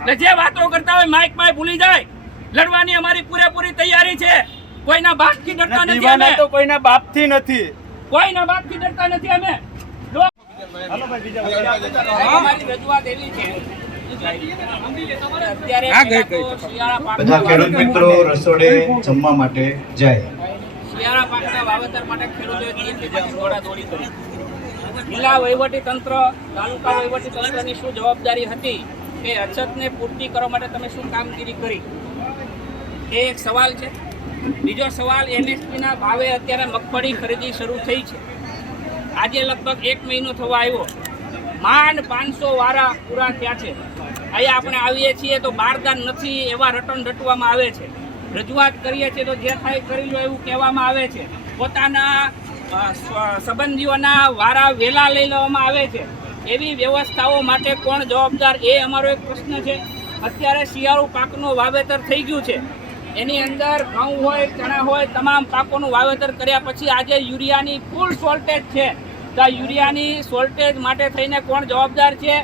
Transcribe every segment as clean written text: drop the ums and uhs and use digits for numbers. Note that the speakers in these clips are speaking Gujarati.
એટલે જે વાતો કરતા હોય માઇક માં ભૂલી જાય. લડવાની અમારી પૂરેપૂરી તૈયારી છે. કોઈના બાપથી ડરતા નથી અમે. તો કોઈના બાપથી નથી. કોઈના બાપથી ડરતા નથી અમે. અમારી રજૂઆત એવી છે. બધા ખેડૂત મિત્રો રસોડે જમવા માટે જાય. શિયાળા પાકના વાવેતર માટે ખેડૂતોએ ડીએપીમાંથી દોડાદોડી કરી. જિલ્લા વહીવટી તંત્ર, તાલુકા વહીવટી તંત્રની શું જવાબદારી હતી કે અછતને પૂર્તિ કરવા માટે તમે શું કામગીરી કરી, એ એક સવાલ છે. બીજો સવાલ, એમએસપીના ભાવે અત્યારે મગફળી ખરીદી શરૂ થઈ છે. આજે લગભગ 1 મહિનો થવા આવ્યો. માંડ 500 વારા પૂરા થયા છે. અહીંયા આપણે આવીએ છીએ તો બારદાન નથી એવા રટણ રટવામાં આવે છે. રજૂઆત કરીએ છીએ તો જે થાય કરી લો એવું કહેવામાં આવે છે. પોતાના સંબંધીઓના વારા વેલા લઈ લેવામાં આવે છે. એવી વ્યવસ્થાઓ માટે કોણ જવાબદાર, એ અમારો એક પ્રશ્ન છે. અત્યારે શિયાળુ પાકનું વાવેતર થઈ ગયું છે. એની અંદર ઘઉં હોય, ચણા હોય, તમામ પાકોનું વાવેતર કર્યા પછી આજે યુરિયાની ફૂલ શોર્ટેજ છે. તો યુરિયાની શોર્ટેજ માટે થઈને કોણ જવાબદાર છે,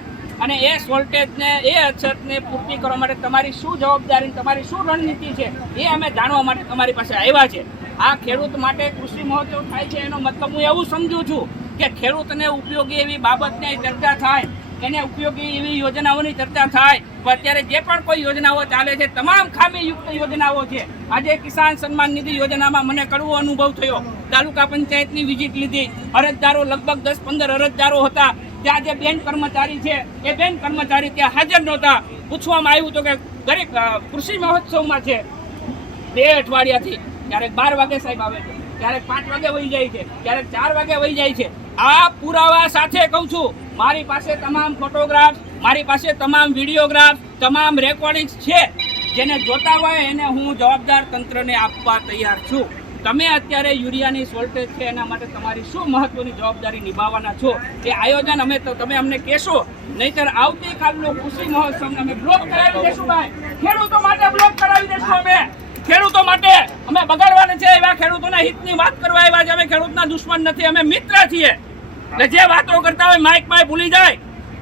અને એ શોર્ટેજને, એ અછતને પૂર્તિ કરવા માટે તમારી શું જવાબદારી, તમારી શું રણનીતિ છે, એ અમે જાણવા માટે તમારી પાસે આવ્યા છે. આ ખેડૂત માટે કૃષિ મહોત્સવ થાય છે, એનો મતલબ હું એવું સમજુ છું કે ખેડૂતને ઉપયોગી એવી બાબતની ચર્ચા થાય, એને ઉપયોગી એવી યોજનાઓની ચર્ચા થાય. અત્યારે જે પણ કોઈ યોજનાઓ ચાલે છે તમામ ખામીયુક્ત યોજનાઓ છે. આજે કિસાન સન્માન નિધિ યોજનામાં મને કડવો અનુભવ થયો. તાલુકા પંચાયતની વિઝિટ લીધી. અરજદારો લગભગ 10-15 અરજદારો હતા. ત્યાં જે બેંક કર્મચારી છે એ બેંક કર્મચારી ત્યાં હાજર નહોતા. પૂછવામાં આવ્યું તો કે દરેક કૃષિ મહોત્સવમાં છે 2 અઠવાડિયાથી. ક્યારેક 12 વાગે સાહેબ આવે છે, ક્યારેક 5 વાગે વહી જાય છે, ક્યારેક 4 વાગે વહી જાય છે. આ પુરાવા સાથે કહું છું, મારી પાસે તમામ ફોટોગ્રાફ્સ, મારી પાસે તમામ વિડીયોગ્રાફ, તમામ રેકોર્ડિંગ્સ છે. જેને જોતા હોય એને હું જવાબદાર તંત્રને આપવા તૈયાર છું. તમે અત્યારે યુરિયાની શોર્ટેજ છે એના માટે તમારી શું મહત્વની જવાબદારી નિભાવવાના છો, એ આયોજન તમે અમને કહેશો. નહીતર આવતીકાલનો કૃષિ મહોત્સવને અમે બ્લોક કરાવી દેશું. ભાઈ, ખેડૂતો માટે બ્લોક કરાવી દેશું. અમે ખેડૂતો માટે અમે બગાડવાના છે. એવા ખેડૂતોના હિતની વાત કરવા આવ્યા છે. અમે ખેડૂતના દુશ્મન નથી, અમે મિત્ર છીએ. એટલે જે વાતો કરતા હોય માઇક માં ભૂલી જાય.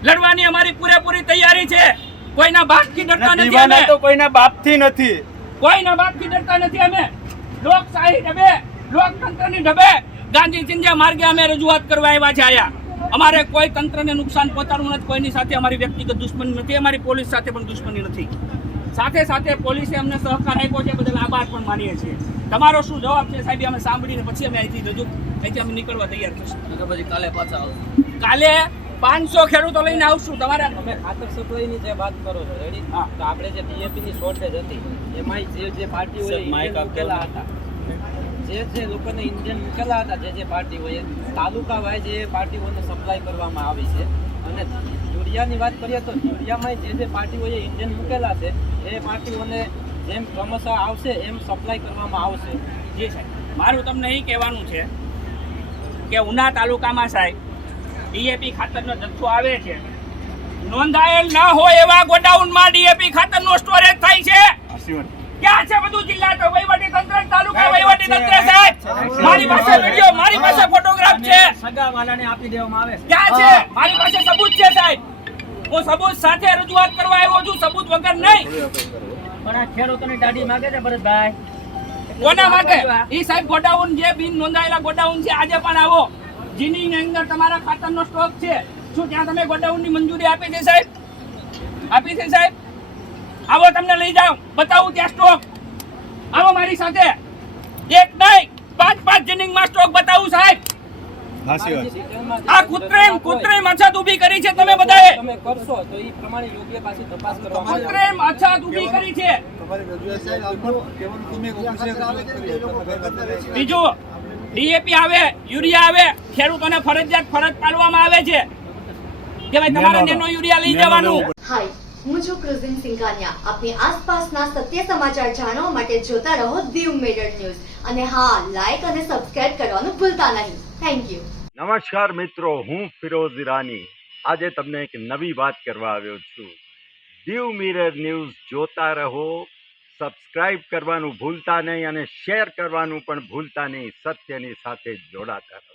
લડવાની અમારી પૂરેપૂરી તૈયારી છે. કોઈના બાપથી ડરતા નથી અમે. તો કોઈના બાપથી નથી. કોઈના બાપથી ડરતા નથી અમે. લોકશાહી ઢબે, લોકતંત્રની ઢબે ગાંધી ચિંધ્યા માર્ગે અમે રજૂઆત કરવા આવ્યા છે. આયા અમારે કોઈ તંત્રને નુકસાન પહોંચાડવું નથી. કોઈની સાથે અમારી વ્યક્તિગત દુશ્મની નથી. અમારી પોલીસ સાથે પણ દુશ્મની નથી. સાથે સાથે પોલીસે અમને સહકાર આપ્યો છે, બદલ આભાર પણ માનીએ છીએ. તમારો શું જવાબ છે સાહેબ, અમે સાંભળીને પછી અમે અહીંથી અમે નીકળવા તૈયાર થશું. પછી કાલે પાછા કાલે 500 ખેડૂતો લઈને આવશું. તમારે તમે ખાતર સપ્લાયની જે વાત કરો છો, રેડી? હા. તો આપણે જે ડીએપીની શોર્ટેજ હતી એમાં જે પાર્ટીઓએ ઇન્ડિયન મૂકેલા હતા, જે લોકોને ઇન્ડિયન મૂકેલા હતા, જે પાર્ટીઓએ તાલુકા વાઇઝ એ પાર્ટીઓને સપ્લાય કરવામાં આવી છે. અને યુરિયાની વાત કરીએ તો યુરિયામાં જે પાર્ટીઓએ ઇન્ડિયન મૂકેલા છે એ પાર્ટીઓને જેમ ક્રમશઃ આવશે એમ સપ્લાય કરવામાં આવશે. જી સાહેબ, મારું તમને એ કહેવાનું છે કે ઉના તાલુકામાં સાહેબ ડીએપી ખાતરનો જથ્થો આવે છે. નોંધાયેલ ન હોય એવા ગોડાઉનમાં ડીએપી ખાતરનો સ્ટોરેજ થાય છે. ક્યાં છે બધું? જિલ્લા વહીવટી તંત્ર, તાલુકા વહીવટી તંત્ર સાહેબ. મારી પાસે વિડિયો, મારી પાસે ફોટોગ્રાફ છે. સગાવાલાને આપી દેવામાં આવે. ક્યાં છે? મારી પાસે સબૂત છે સાહેબ. હું સબૂત સાથે રજૂઆત કરવા આવ્યો છું, સબૂત વગર નહીં. પણ આ ખેડૂતોની દાઢી માંગે છે ભરતભાઈ. કોના માટે? ઈ સાહેબ ગોડાઉન જે બિન નોંધાયેલા ગોડાઉન છે, આજે પણ આવો. જેની અંદર તમારા ખાતરનો સ્ટોક છે, શું ત્યાં તમે ગોડાઉનની મંજૂરી આપી છે સાહેબ? આપી છે સાહેબ? આવો, તમને લઈ જાઉં, બતાવું ત્યાં સ્ટોક. આવો મારી સાથે. એક નહીં 5-5 જિનિંગમાં સ્ટોક બતાવું સાહેબ. આ કૃત્રિમ અછત ઊભી કરી છે તમે બધાએ. તમે કરશો તો એ પ્રમાણે યોગ્ય પાછી તપાસ કરવામાં આવશે. કૃત્રિમ અછત ઊભી કરી છે. બીજું, ડીએપી આવે, યુરિયા આવે, ખેડૂતોને ફરજિયાત ફરજ પાડવામાં આવે છે કે ભાઈ તમારે નેનો યુરિયા લઈ જવાનું. હાય, હું છું ક્રુઝિન સિંઘાનિયા. આપની આસપાસના સત્ય સમાચાર જાણવા માટે જોતા રહો દીવ મિરર ન્યૂઝ. અને હા, લાઈક અને સબસ્ક્રાઇબ કરવાનું ભૂલતા નહીં. Thank you. નમસ્કાર મિત્રો, હું ફિરોઝ ઈરાની આજે તમને એક નવી વાત કરવા આવ્યો છું. દીવ મિરર ન્યૂઝ જોતા રહો, સબસ્ક્રાઇબ કરવાનું ભૂલતા નહીં અને શેર કરવાનું પણ ભૂલતા નહીં. સત્યની સાથે જોડાતા રહો.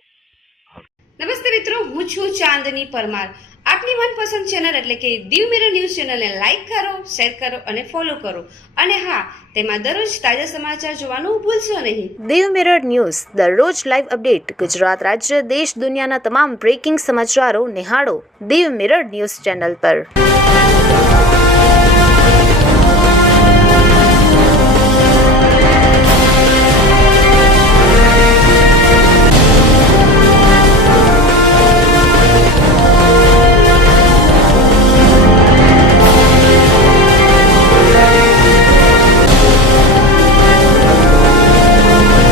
નમસ્તે મિત્રો, હું છું ચાંદની પરમાર. આપ આપની મનપસંદ ચેનલ એટલે કે દીવ મિરર ન્યૂઝ ચેનલને લાઈક કરો, શેર કરો અને ફોલો કરો. અને હા, તેમાં દરરોજ તાજા સમાચાર જોવાનું ભૂલશો નહીં. દીવ મિરર ન્યૂઝ દરરોજ લાઈવ અપડેટ ગુજરાત રાજ્ય દેશ દુનિયાના તમામ બ્રેકિંગ સમાચારો નિહાળો દીવ મિરર ન્યૂઝ ચેનલ પર.